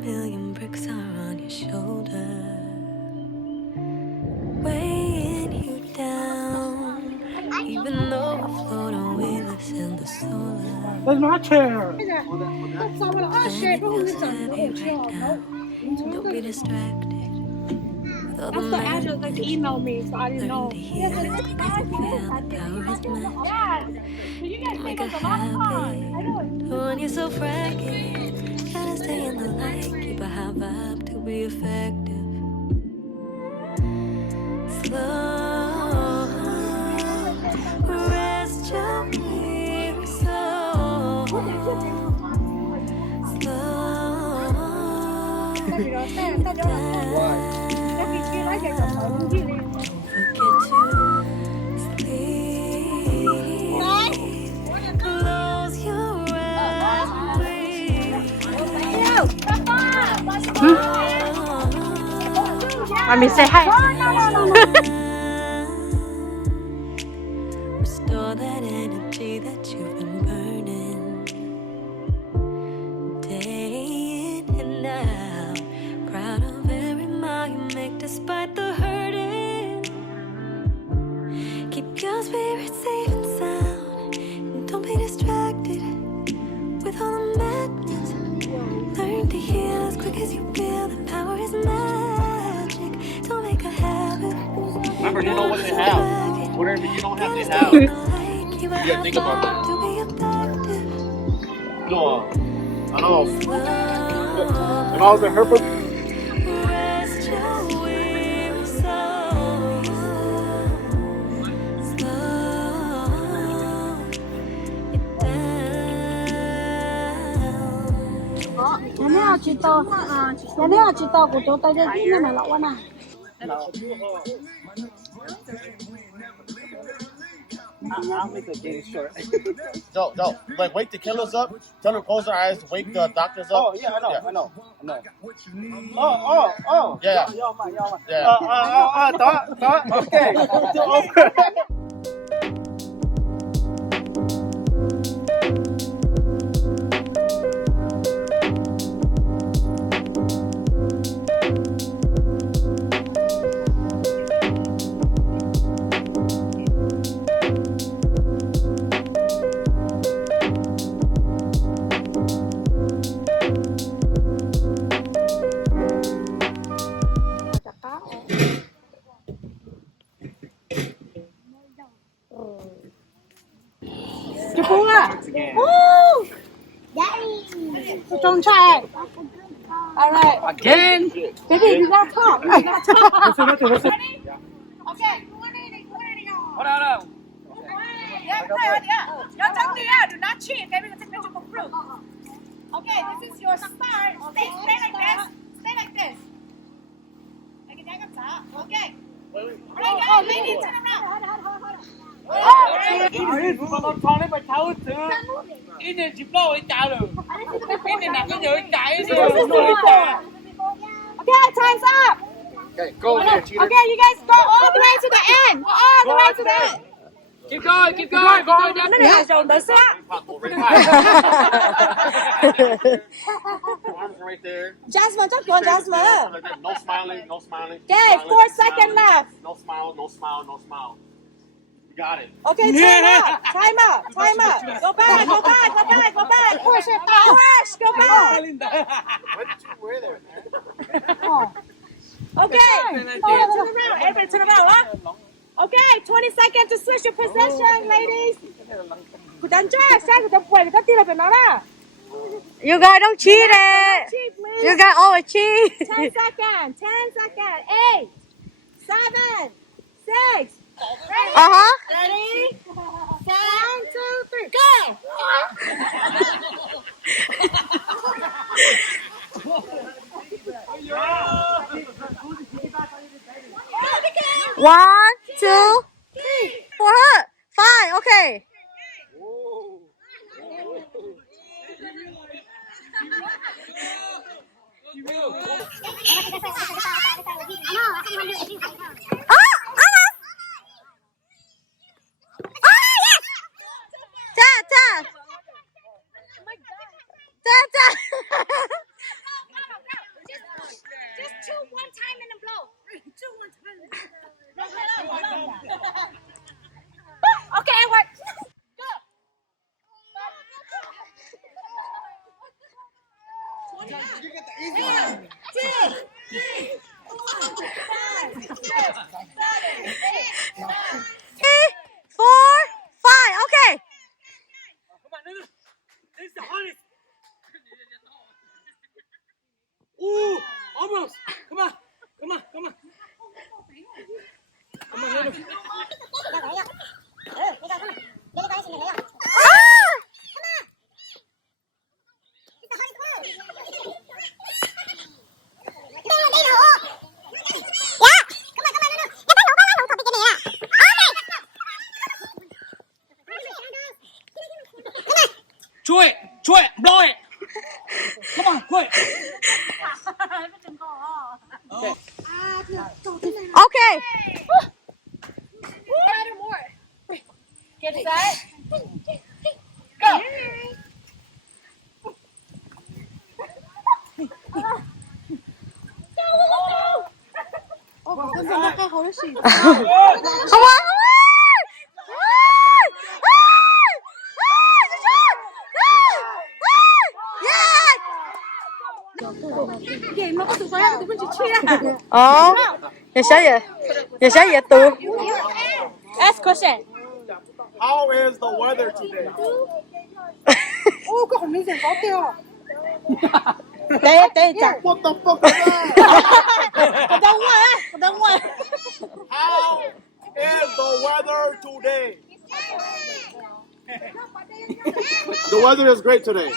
million bricks are on your shoulder, weighing you down. Even though we float on waveless in the solar. Where's my chair? Planet feels heavy right now. Don't be distracted. That's the address that you emailed me, so I didn't know. Learn to heal because you feel the power is magic. Make a habit. When you're so fragile, gotta stay in the light. Keep a high vibe to be effective. Slow, rest your weary soul. Let me say hi. Restore that energy that you've been burning, day in and out. Proud of every mile you make despite the hurting. Keep your spirit safe and sound, and don't be distracted with all the madness. Learn to heal as quick as you feel. The power is magic. Don't make a habit. Remember, you know what they have. Whatever you don't have, they have. You gotta think about that. No, I know. If I was in her position. Rest your weary soul. Slow it down. Nhà này chỉ to, nhà này chỉ to của tôi tay đây cái này là quá nè. I'll make the day short. Joe, like wake the killers up. Tell them to close their eyes. Wake the doctors up. Oh yeah, I know. Oh. Yeah. Yeah. Thought. Okay. Over. Trong trai. All right. Again. Baby, you gotta talk. You gotta talk. Okay, Hold on. do not cheat. Maybe we'll take picture for proof. Okay, this is your start. Stay like this. Stay like this. Okay. Alright, guys, ladies, turn around. Phải tháo thứ. Cái này chỉ bao cái trả rồi. Cái này là cái nhớ cái gì. Okay, time's up. Okay, go there, cheaters. Okay, you guys go all the way to the end. Go all the way to the end. Keep going. Nó này là rồi tới xóa. Arms right there. Jasmine, chắc con Jasmine. No smiling. Okay, 4 seconds left. No smile. You got it. Okay, time out. Go back. Push, go back. What did you wear there, man? Okay, turn around. Everybody turn around, huh? Okay, 20 seconds to switch your position, ladies. You guys don't cheat it. You guys always cheat. 10 seconds. 8, 7, 6. Ready? Ready? 1, 2, 3, go! 1, 2, 3. For her. Fine. Okay. 4, 5. Okay. Ooh, almost. Come on. Come on. Come on. Come on, little. Chui, blow it. Come on, quick. Okay. Get set. Come on. Ồ, giờ sao vậy tụi? Ask question. How is the weather today? What the fuck is that? How is the weather today? The weather is great today.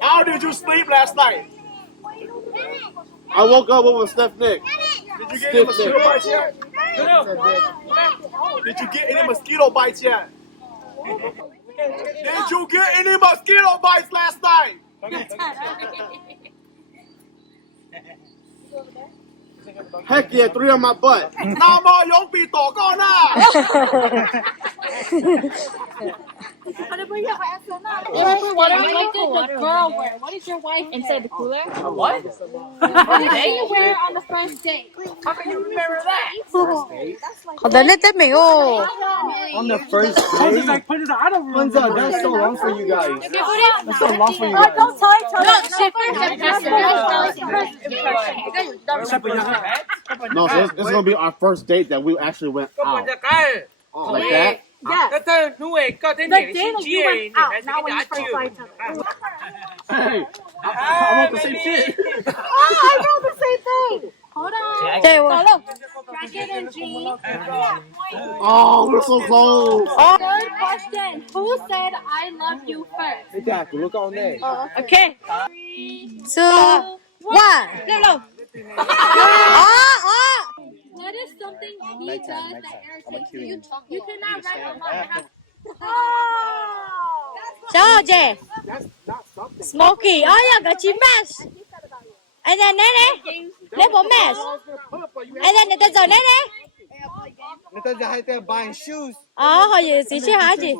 How did you sleep last night? I woke up with a stiff neck. Did you get any mosquito bites yet? Did you get any mosquito bites yet? Did you get any mosquito bites last night? Heck yeah, 3 on my butt. Now more young people, go now. What did the girl wear? What did your wife inside the cooler? What? What did you wear on the first date? How can you remember that? Còn đến lên Tết mình ô. On the first I was day? like, put it I don't remember. Punza, that's so long for you guys. That's so long for you Oh, guys. don't tell it. No, she first impression. No, so it's gonna be our first date that we actually went out. Oh, like that? Cái tên nuôi có thế này xin chia này phải sẽ cái chưa. Hey, I want the same shit. Oh, I know the same thing. Hold on. Chơi So quá. look, jacket and jeans. Oh, we're so close. Third question. Who said I love you first? Exactly, look on there. Okay. 3, 2, 1. Lên luôn. What is something he does that irritates you? You cannot write on my behalf. Sao chị? That's not something. Smoky. Oh yeah, got you mash. And then level mash. And then người ta giờ nè. Người ta ra hai tay buying shoes. Hồi gì xí chứ hả chị?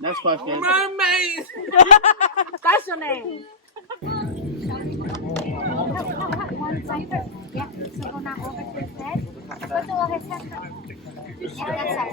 Next question. Mermaid. That's your name. Yeah, so go now over to his head. Go to his head. Yeah, that's it.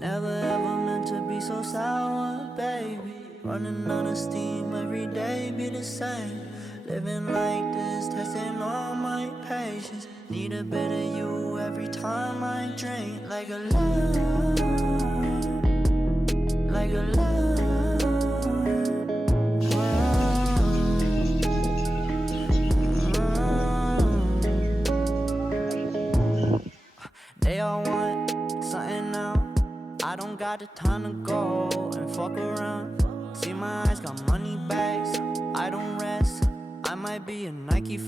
Never ever meant to be so sour, baby. Running out of steam every day, be the same. Living like this, testing all my patience. Need a bit of you every time I drink. Like a love, like a love. They all want something now. I don't got the time to go and fuck around. See my eyes got money bags. I don't rest. I might be a Nike